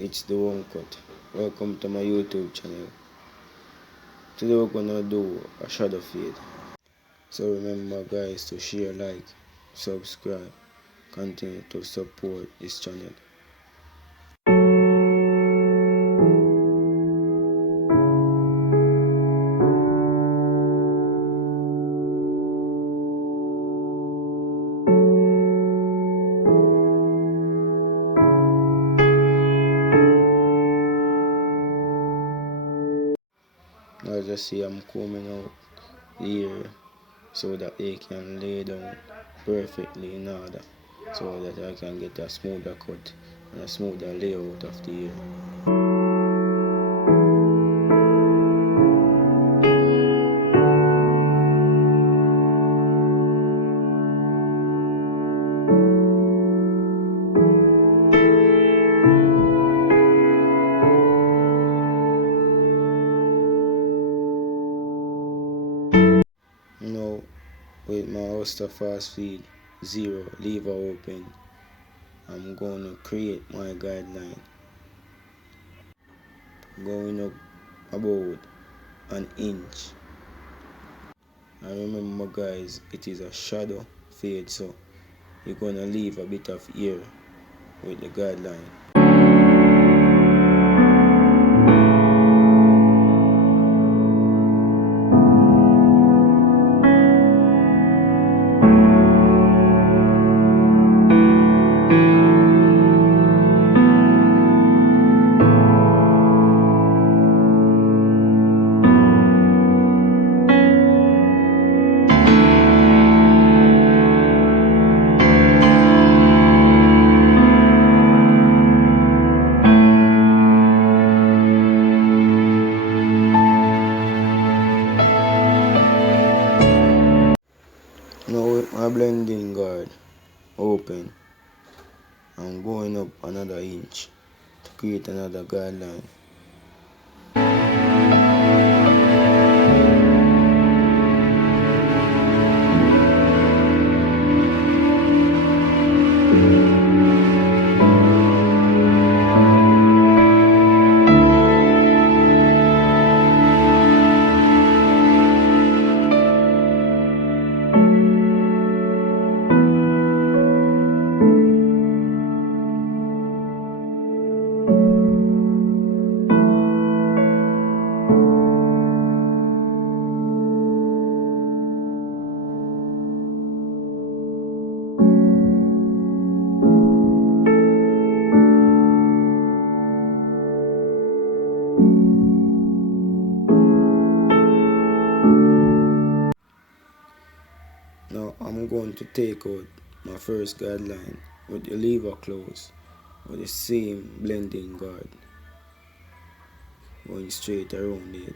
It's the One Cut. Welcome to my YouTube channel. Today we're gonna do a shadow fade. So remember guys to share, like, subscribe, continue to support this channel. As you see, I'm combing out the hair so that they can lay down perfectly in order, so that I can get a smoother cut and a smoother layout of the hair. Now, with my Ulster Fast Feed 0 lever open, I'm going to create my guideline, going up about an inch. And remember guys, it is a shadow fade, so you're going to leave a bit of air with the guideline. Now with my blending guard open, I'm going up another inch to create another guideline. Now I'm going to take out my first guideline with the lever close with the same blending guard, going straight around it.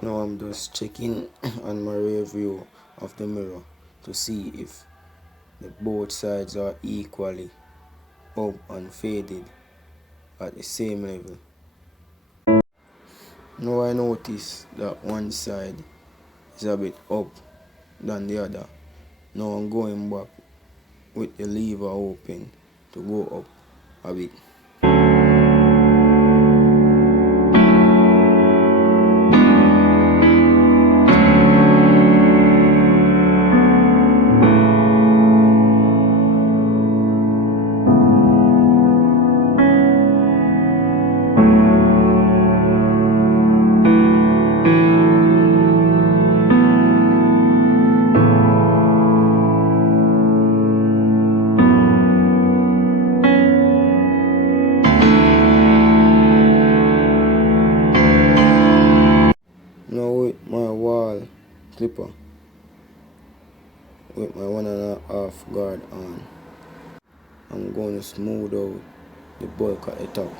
Now I'm just checking on my rear view of the mirror to see if both sides are equally up and faded at the same level. Now I notice that one side is a bit up than the other. Now I'm going back with the lever open to go up a bit. upper with my 1.5 guard on. I'm going to smooth out the bulk at the top.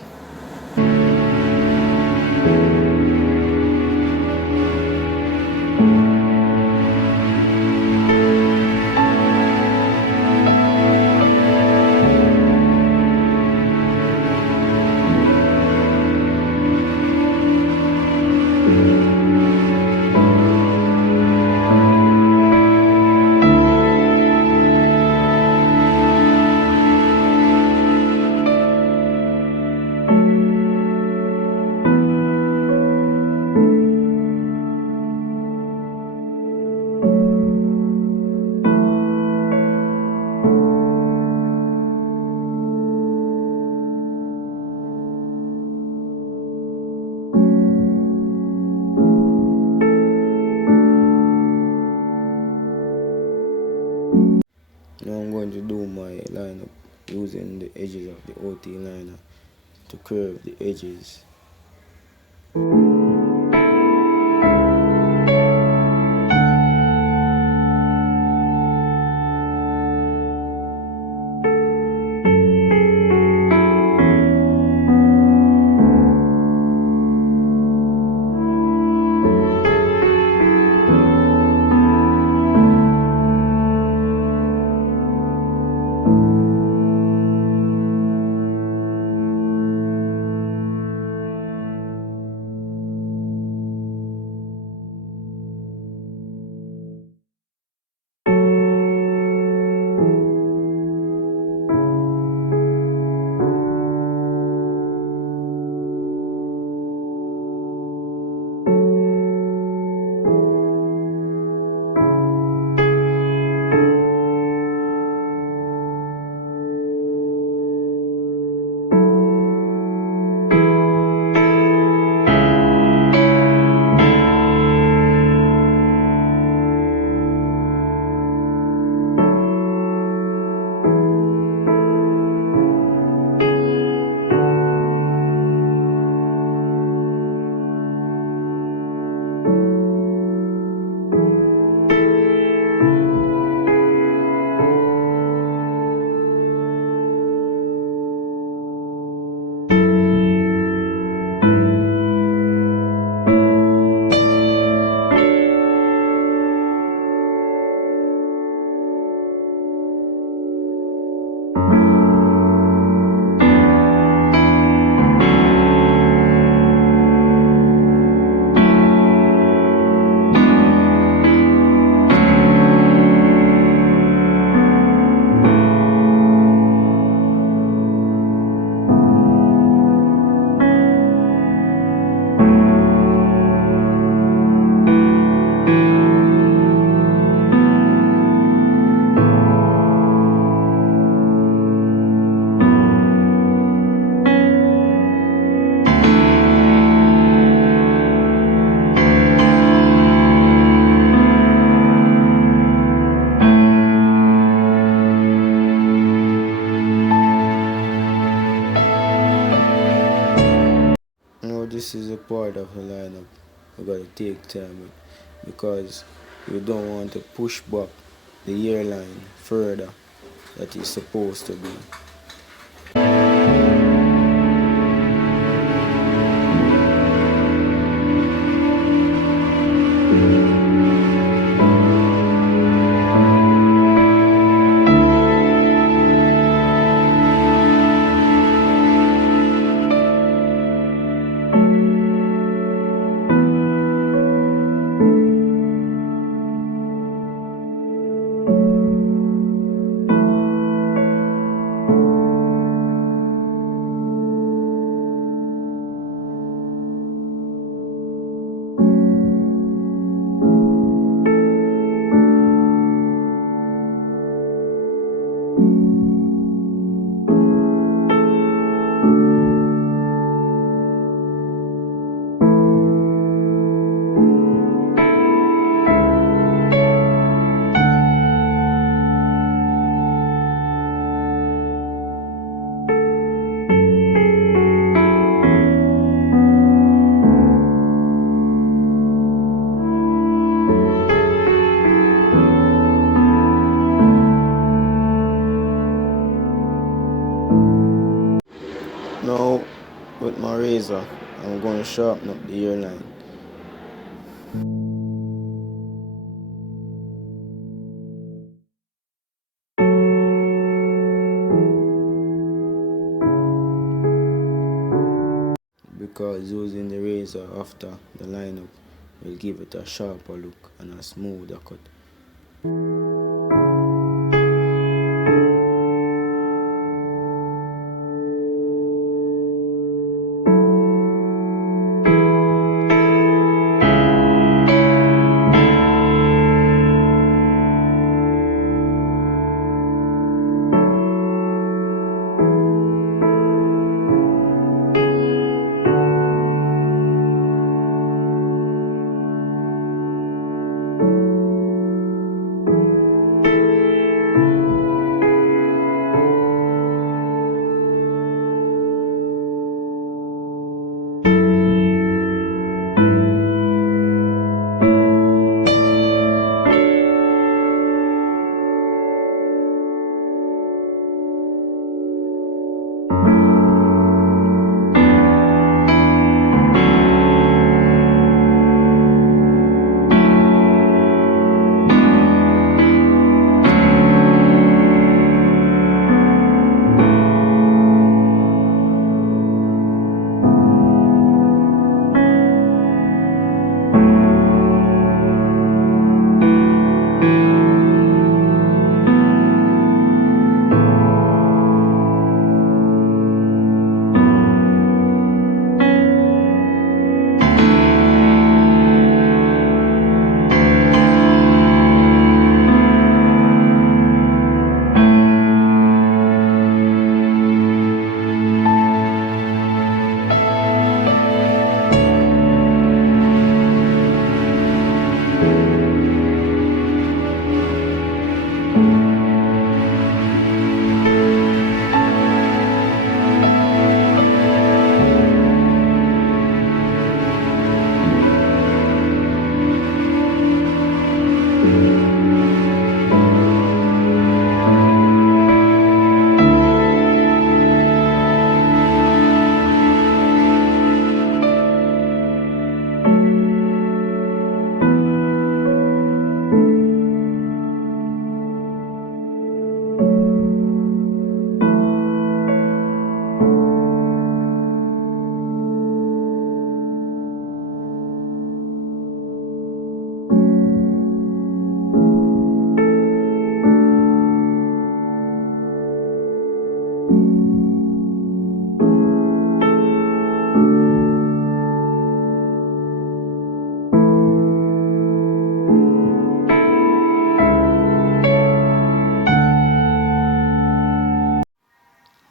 Now I'm going to do my lineup using the edges of the OT liner to curve the edges. This is a part of the lineup we gotta take time with, because we don't want to push back the hairline further that is supposed to be. Now, with my razor, I'm going to sharpen up the hairline. Because using the razor after the lineup will give it a sharper look and a smoother cut.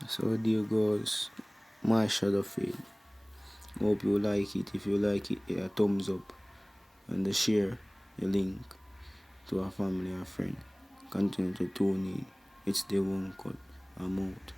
So there goes my shadow fade. Hope you like it. If you like it, hit a thumbs up and share the link to a family or friend. Continue to tune in. It's the one cut. I'm out.